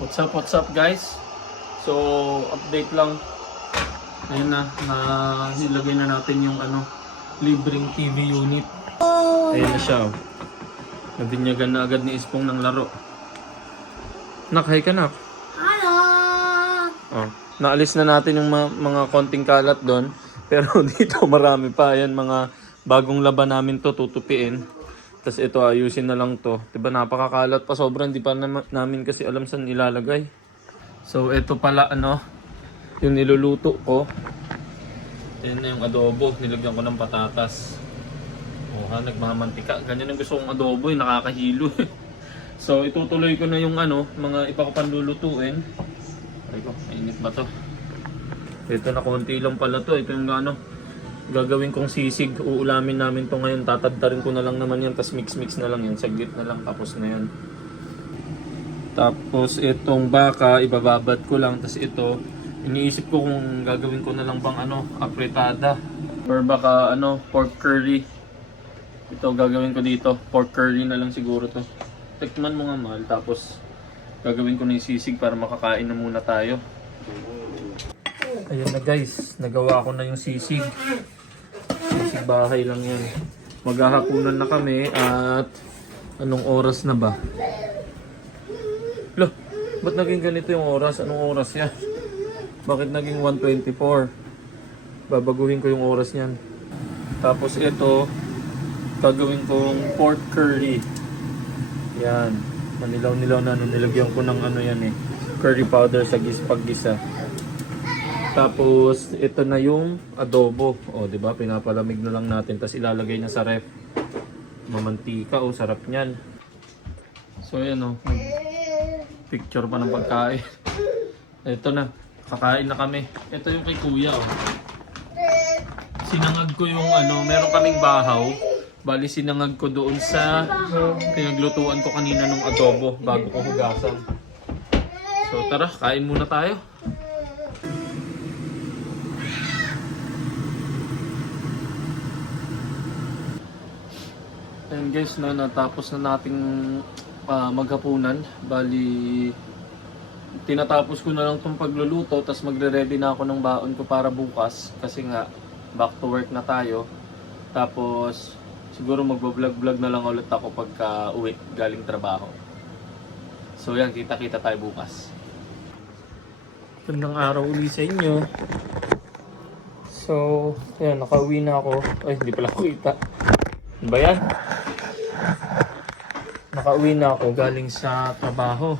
What's up guys? So, update lang. Ayun na, nilagay na natin yung libreng TV unit. Ayun na siya. Nabinyagan na agad ni Ispong ng laro. Nak, hi ka nak. Hello! Oh, naalis na natin yung mga konting kalat doon. Pero dito marami pa. Ayan, mga bagong laban namin to tutupiin. Tapos ito, ayusin na lang to. Diba napakakalat pa sobrang, hindi pa namin kasi alam saan ilalagay. So ito pala yung niluluto ko. Yan na yung adobo, nilagyan ko ng patatas. Nagmamantika. Ganyan ang gusto kong adobo, nakakahilo. So itutuloy ko na yung mga iba ko panlulutuin. Ay ko, mainit ba to? Ito na konti lang pala to. Ito yung gagawin kong sisig. Uulamin namin to ngayon. Tatadtarin ko na lang naman yan. Tapos mix na lang yan. Saglit na lang. Tapos na yan. Tapos itong baka, ibababad ko lang. Tapos ito, iniisip ko kung gagawin ko na lang bang apretada. Or baka pork curry. Ito gagawin ko dito. Pork curry na lang siguro to. Tikman mo nga mahal. Tapos gagawin ko na yung sisig para makakain na muna tayo. Ayan na guys. Nagawa ko na yung sisig. Sisig bahay lang yan. Maghahapunan na kami at anong oras na ba? Loh, ba't naging ganito yung oras? Anong oras yan? Bakit naging 1:24? Babaguhin ko yung oras niyan. Tapos ito, gagawin kong pork curry. Yan. Manilaw-nilaw na. Nilagyan ko ng curry powder sa paggisa. Tapos ito na yung adobo. O, 'di ba? Pinapalamig na lang natin tapos ilalagay na sa ref. Mamantika, sarap niyan. So ayan picture pa ng pagkain. Ito na, kakain na kami. Ito yung kay Kuya Sinangag ko yung meron kaming bahaw. Bali sinangag ko doon sa pinaglutuan ko kanina ng adobo bago ko hugasan. So tara, kain muna tayo. Ayan guys, natapos na nating maghapunan. Bali, tinatapos ko na lang itong pagluluto. Tapos magre-ready na ako ng baon ko para bukas. Kasi nga, back to work na tayo. Tapos, siguro magbablog-vlog na lang ulit ako pagka uwi galing trabaho. So yan, kita-kita tayo bukas. Gandang araw ulit sa inyo. So, yan, nakauwi na ako. Ay, hindi pala ako kita. Ano ba yan? Nakauwi na ako galing sa trabaho.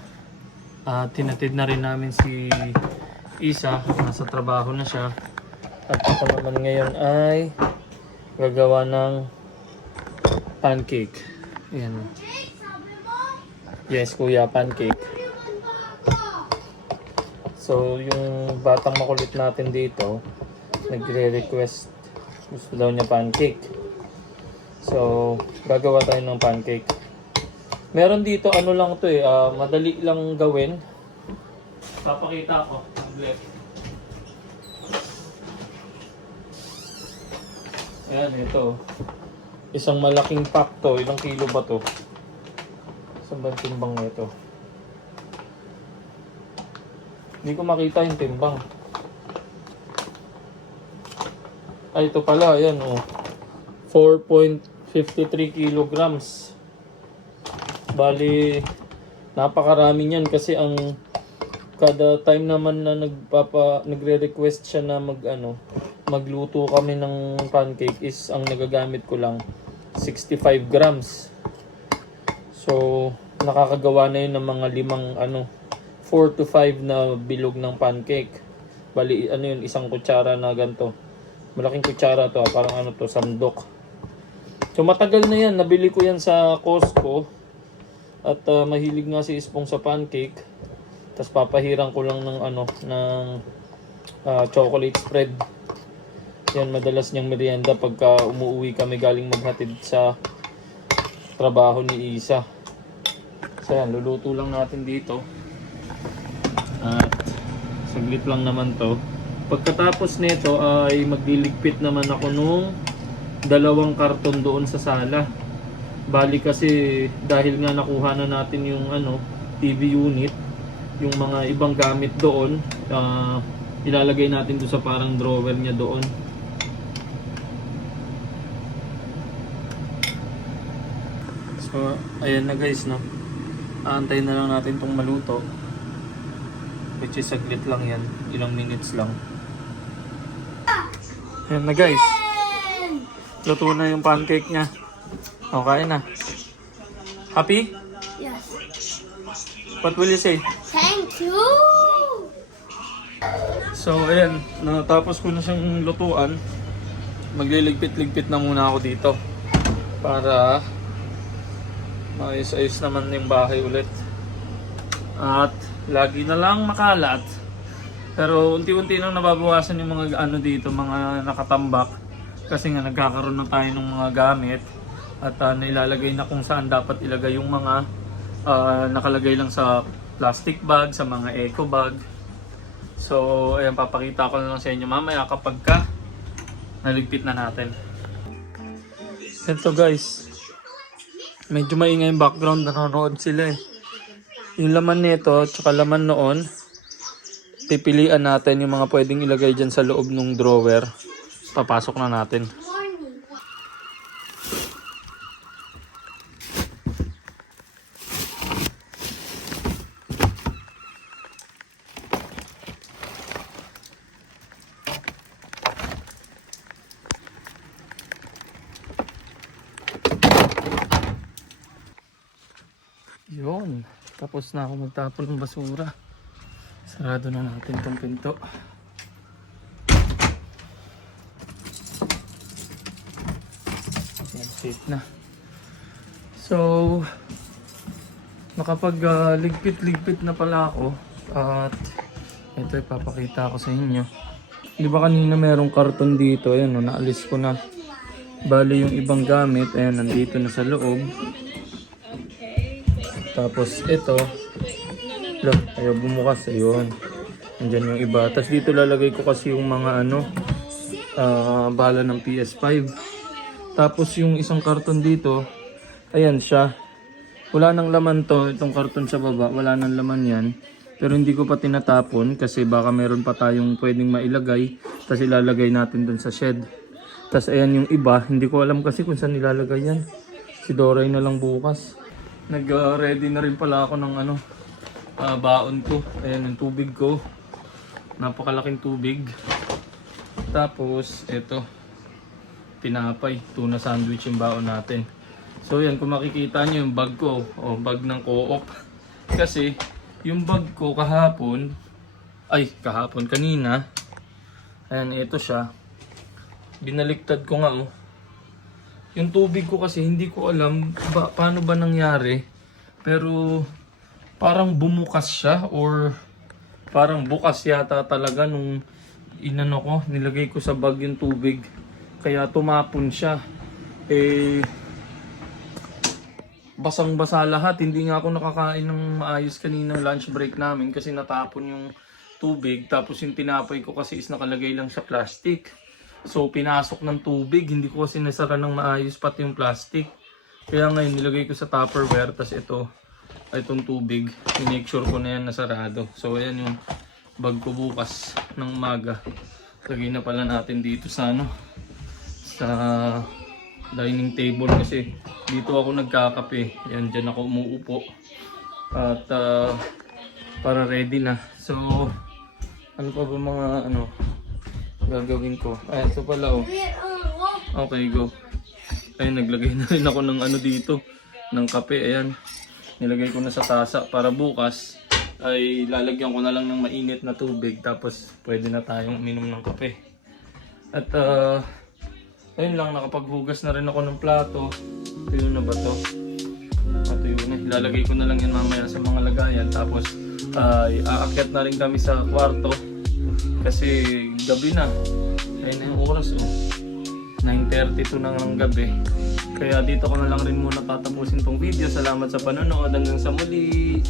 Tinatid na rin namin si Isa. Nasa trabaho na siya. At ako naman ngayon ay gagawa ng pancake. Ayan. Yes, kuya, pancake. So, yung batang makulit natin dito, nagre-request. Gusto daw niya pancake. So, gagawa tayo ng pancake. Meron dito lang to madali lang gawin. Papakita ko. Ayan, ito. Isang malaking pack to. Ilang kilo ba to? Saan ba yung timbang nito? Hindi ko makita yung timbang. Ay, ito pala. Ayan, 4.53 kilograms. Bali, napakarami niyan kasi ang kada time naman na nagre-request siya na magluto kami ng pancake is ang nagagamit ko lang 65 grams. So, nakakagawa na yun ng mga 4 to 5 na bilog ng pancake. Bali, yun, isang kutsara na ganito. Malaking kutsara to, parang sandok. So matagal na yan, nabili ko yan sa Costco. At mahilig nga si Ispong sa pancake. Tapos papahiran ko lang ng chocolate spread. Yan, madalas niyang merienda pagka umuwi kami galing maghatid sa trabaho ni Isa. So yan, luluto lang natin dito. At saglit lang naman to. Pagkatapos nito ay magliligpit naman ako nung 2 karton doon sa sala. Bali kasi dahil nga nakuha na natin yung TV unit, yung mga ibang gamit doon, ilalagay natin doon sa parang drawer niya doon. So, ayan na guys, no? Aantayin na lang natin itong maluto. Which is saglit lang yan. Ilang minutes lang. Ayan na guys. Luto na yung pancake niya. Okay na. Happy? Yes. What will you say? Thank you. So, ayan. Natapos ko na siyang lutuan. Magliligpit-ligpit na muna ako dito. Para maayos-ayos naman yung bahay ulit. At lagi na lang makalat. Pero unti-unti nang nababawasan yung mga ano dito, mga nakatambak. Kasi nga nagkakaroon na tayo ng mga gamit. At nilalagay na kung saan dapat ilagay yung mga nakalagay lang sa plastic bag, sa mga eco bag. So, ayan, papakita ko na lang sa inyo mamaya kapag naligpit na natin. Ito guys, medyo maingay yung background, nanonood sila eh. Yung laman nito, tsaka laman noon, pipilian natin yung mga pwedeng ilagay dyan sa loob ng drawer. Papasok na natin. Yun. Tapos na ako magtapon ng basura. Sarado na natin itong pinto. Yan, safe na. So, nakapag-ligpit-ligpit na pala ako. At ito ipapakita ko sa inyo. Di ba kanina merong karton dito? Ayan, no, naalis ko na. Bali yung ibang gamit, ayan, nandito na sa loob. Tapos ito, look, ayaw bumukas, ayun. Nandiyan yung iba. Tapos dito lalagay ko kasi yung mga bala ng PS5. Tapos yung isang karton dito, ayan siya. Wala nang laman to, itong karton sa baba, wala nang laman yan. Pero hindi ko pa tinatapon kasi baka meron pa tayong pwedeng mailagay. Tapos ilalagay natin dun sa shed. Tapos ayan yung iba, hindi ko alam kasi kung saan nilalagay yan. Si Doray na lang bukas. Nag-ready na rin pala ako ng baon ko. Ayan yung tubig ko. Napakalaking tubig. Tapos ito, tinapay, tuna sandwich yung baon natin. So yan, kung makikita nyo yung bag ko, o bag ng Co-op. Kasi yung bag ko kanina, ayan, ito siya. Binaliktad ko nga yung tubig ko kasi hindi ko alam paano ba nangyari. Pero parang bumukas siya or parang bukas yata talaga nung nilagay ko sa bag yung tubig. Kaya tumapon siya. Basang-basa lahat. Hindi nga ako nakakain ng maayos kaninang lunch break namin kasi natapon yung tubig. Tapos yung tinapay ko kasi is nakalagay lang sa plastic. So pinasok ng tubig. Hindi ko kasi nasara ng maayos pati yung plastic. Kaya ngayon nilagay ko sa Tupperware. Tapos itong tubig, i-make sure ko na yan nasarado. So ayan yung bag ko bukas ng umaga. Lagay na pala natin dito sa sa dining table kasi dito ako nagkakape. Yan, dyan ako umuupo. At para ready na. So ano pa ba mga gagawin ko? Ayan, ito pala Okay, go. Ayun, naglagay na rin ako ng dito, ng kape. Ayan, nilagay ko na sa tasa para bukas ay lalagyan ko na lang ng mainit na tubig tapos pwede na tayong uminom ng kape. At ayun lang, nakapaghugas na rin ako ng plato. Tuyo na ba to? Tuyo na. Ilalagay ko na lang yan mamaya sa mga lagayan. Tapos aakyat na rin kami sa kwarto kasi gabi na. Ayun na yung oras 9:32 na ng gabi. Kaya dito ko na lang rin muna tatapusin tong video. Salamat sa panonood. Hanggang sa muli.